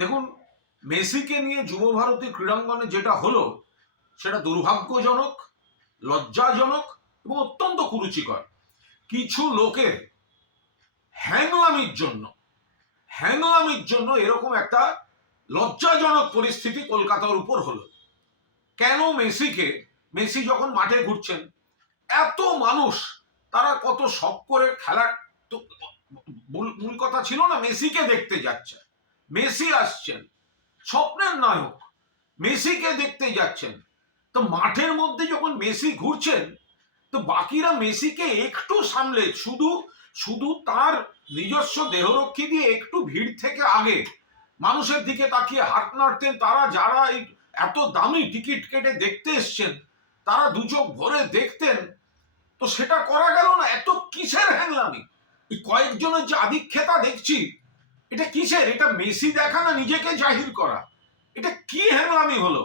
দেখুন, মেসিকে নিয়ে যুব ভারতী ক্রীড়াঙ্গনে যেটা হলো সেটা দুর্ভাগ্যজনক, লজ্জাজনক এবং অত্যন্ত কুরুচিকর। কিছু লোকের হ্যাংলামির জন্য এরকম একটা লজ্জাজনক পরিস্থিতি কলকাতার উপর হলো। কেন মেসি যখন মাঠে ঘুরছেন, এত মানুষ, তারা কত শখ করে খেলার, তো মূল কথা ছিল না মেসিকে দেখতে যাচ্ছে, মেসি আসছেন, স্বপ্নের নায়ক, মেসিকে দেখতে যাচ্ছেন। তো মাঠের মধ্যে যখন মেসি ঘুরছেন, তো বাকিরা মেসিকে একটু সামলে, শুধু শুধু তার নিজস্ব দেহরক্ষী দিয়ে একটু ভিড় থেকে আগে মানুষের দিকে তাকিয়ে হাত নাড়তেন। তারা যারা এই এত দামি টিকিট কেটে দেখতে এসছেন, তারা দু চোখ ভরে দেখতেন। তো সেটা করা গেল না। এত কিসের হ্যাংলামি? এই কয়েকজনের যে আধিক্যতা দেখছি, এটা কিসের? এটা মেসি দেখা না নিজেকে জাহির করা? এটা কি হ্যাংলামি হলো?